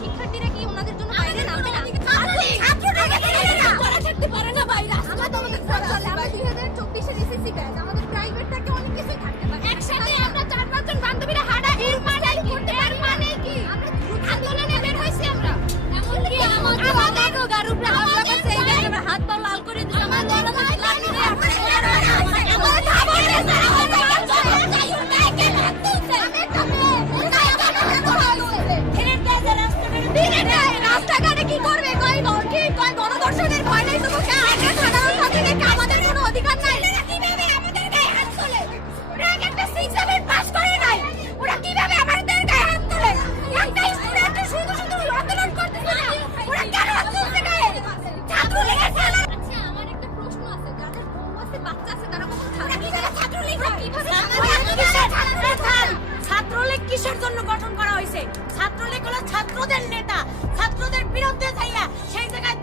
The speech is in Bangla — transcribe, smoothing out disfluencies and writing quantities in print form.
শিক্ষার্থীরা কি ওনাদের জন্য বাইরে নামবে না? আমাদের 2024-এর এসএসসি ব্যাচ আমাদের প্রাইভেট থেকে অনেক কিছুই থাকতে পারে। একসাথে আমরা 4-5 জন বান্ধবীরা হাঁটা এর মানে কি? আন্দোলনে বের হইছি আমরা। এমন কি আমাদের গারুপরা হামলা করছে এই যে আমরা হাত পা লাল করে দিলাম। আমাদের লাল করে রাস্তাঘাটে কি করবে? কয় গণধর্ষণের ভয় নাই তো আগে সাধারণ ছাত্রীদেরকে আমাদের কোনো অধিকার নাই। কিভাবে আমাদের গায়ে হাত তোলে? ওরা একটা 6-7 পাস করে নাই, ওরা কিভাবে আমাদের গায়ে হাত তোলে? একটা স্টুডেন্ট শুধু আন্দোলন করতেছে না, ওরা কেন হাত তুলছে গায়ে? ছাত্রলীগের খেলা। আচ্ছা আমার একটা প্রশ্ন আছে, যাদের বউ আছে বাচ্চা আছে তারা কখন ছাত্রলীগ ছাত্রলীগ কিসের জন্য গঠন করা হয়েছে? ছাত্রলীগ হলো ছাত্রদের নেতা, ছাত্রদের বিরুদ্ধে যাইয়া সেই জায়গায়